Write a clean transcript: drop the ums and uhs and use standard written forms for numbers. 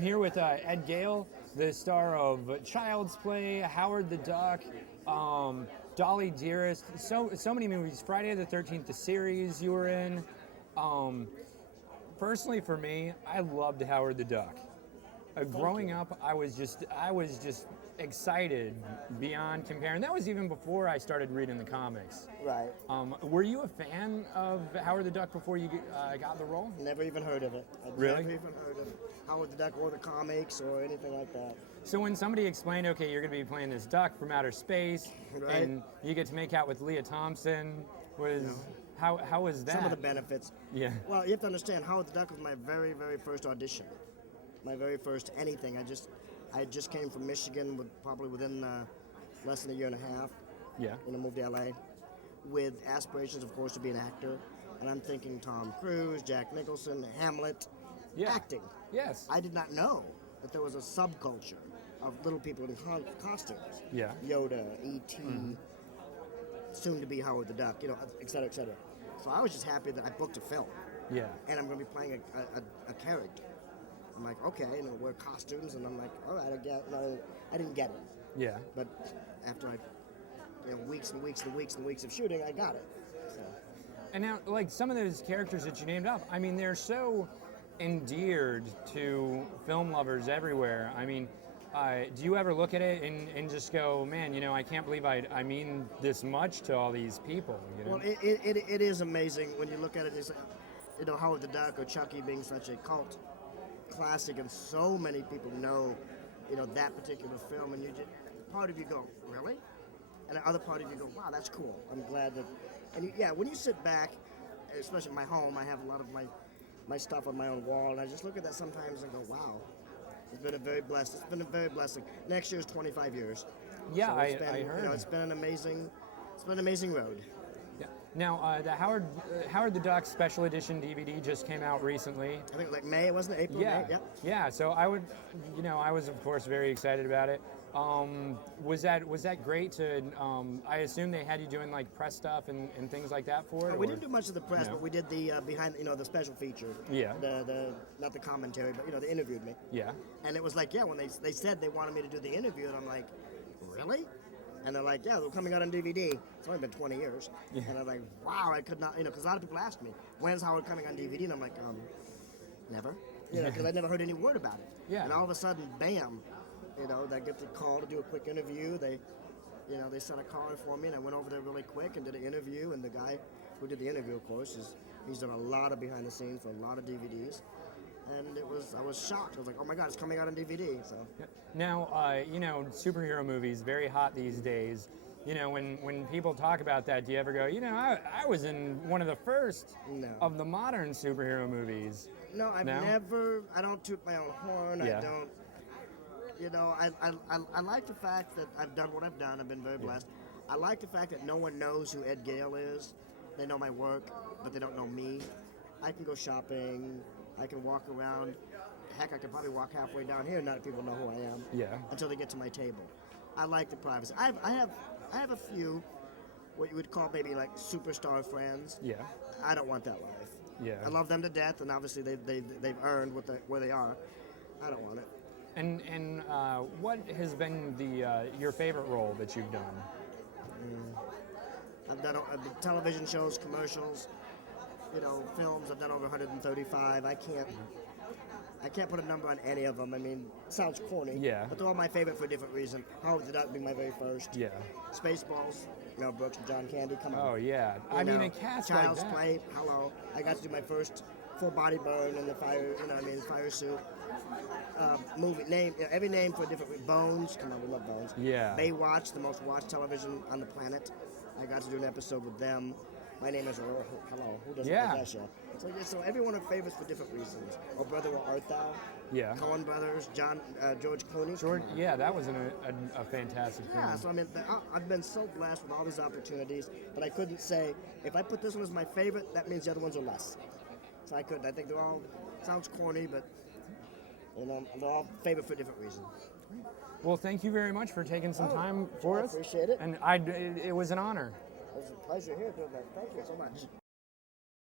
I'm here with Ed Gale, the star of Child's Play, Howard the Duck, Dolly Dearest, so many movies. Friday the 13th, the series you were in. Personally, for me, I loved Howard the Duck. Growing up, I was just excited beyond compare, and that was even before I started reading the comics. Right. Were you a fan of Howard the Duck before you got the role? Never even heard of it. I'd Really? Never even heard of Howard the Duck or the comics or anything like that. So when somebody explained, okay, you're going to be playing this duck from outer space, Right. and you get to make out with Leah Thompson, how was that? Some of the benefits. Yeah. Well, you have to understand, Howard the Duck was my very, very first audition. My very first anything. I just came from Michigan, probably within less than a year and a half. Yeah. When I moved to LA, with aspirations, of course, to be an actor. And I'm thinking Tom Cruise, Jack Nicholson, Hamlet, Yeah. acting. Yes. I did not know that there was a subculture of little people in costumes. Yeah. Yoda, E.T., soon to be Howard the Duck, et cetera, et cetera. So I was just happy that I booked a film. Yeah. And I'm going to be playing a character. I'm like, okay, wear costumes, and I'm like, all right, I didn't get it. Yeah. But after weeks and weeks and weeks and weeks of shooting, I got it. So. And now, like, some of those characters that you named up, I mean, they're so endeared to film lovers everywhere. I mean, do you ever look at it and just go, man, I can't believe I mean this much to all these people, Well, it is amazing when you look at it as, Howard the Duck or Chucky being such a cult classic, and so many people know, that particular film, and part of you go, really? And the other part of you go, wow, that's cool. I'm glad that, and when you sit back, especially in my home, I have a lot of my stuff on my own wall, and I just look at that sometimes and go, wow, it's been a very blessing. Next year's 25 years. Yeah, so I heard. It's been an amazing road. Yeah. Now, the Howard the Duck Special Edition DVD just came out recently. I think like May, wasn't it? April, Yeah. May? Yep. Yeah. So I was of course very excited about it. Was that great to? I assume they had you doing like press stuff and things like that for it. We didn't do much of the press, No. but we did the behind, the special feature. Yeah. The not the commentary, but they interviewed me. Yeah. And it was like, when they said they wanted me to do the interview, and I'm like, really? And they're like, yeah, they're coming out on DVD. It's only been 20 years. Yeah. And I was like, wow, I could not, because a lot of people asked me, when's Howard coming on DVD? And I'm like, never. Because I never heard any word about it. Yeah. And all of a sudden, bam, I get the call to do a quick interview. They sent a call in for me, and I went over there really quick and did an interview. And the guy who did the interview, of course, he's done a lot of behind the scenes for a lot of DVDs. And I was shocked. I was like, oh my God, it's coming out on DVD. So. Now, superhero movies, very hot these days. When people talk about that, do you ever go, I was in one of the first of the modern superhero movies? No, I've never, I don't toot my own horn. Yeah. I don't, I like the fact that I've done what I've done. I've been very blessed. I like the fact that no one knows who Ed Gale is. They know my work, but they don't know me. I can go shopping. I can walk around. Heck, I could probably walk halfway down here and not people know who I am. Yeah. Until they get to my table. I like the privacy. I have a few, what you would call maybe like superstar friends. Yeah. I don't want that life. Yeah. I love them to death, and obviously they've earned where they are. I don't want it. And what has been your favorite role that you've done? I've done television shows, commercials, films. I've done over 135. I can't put a number on any of them. I mean, it sounds corny. Yeah. But they're all my favorite for a different reason. Howard the Duck being my very first. Yeah. Spaceballs, Mel Brooks and John Candy. Come on. Oh yeah. I mean, a cast Child's like that. Play. Hello. I got to do my first full body burn in the fire. Fire suit. Movie name. Every name for a different. Bones. Come on, we love Bones. Yeah. Baywatch, the most watched television on the planet. I got to do an episode with them. My name is Earl. Hello. Who doesn't like that show? So everyone have favorites for different reasons. Oh, Brother, Where Art Thou? Yeah. Coen Brothers, George Clooney. Yeah, that was a fantastic film. Yeah, so I mean, I've been so blessed with all these opportunities, but I couldn't say, if I put this one as my favorite, that means the other ones are less. So I couldn't. I think they're all, sounds corny, but they're all favorite for different reasons. Well, thank you very much for taking some time for us. I appreciate it. And it was an honor. It was a pleasure here doing that. Thank you so much.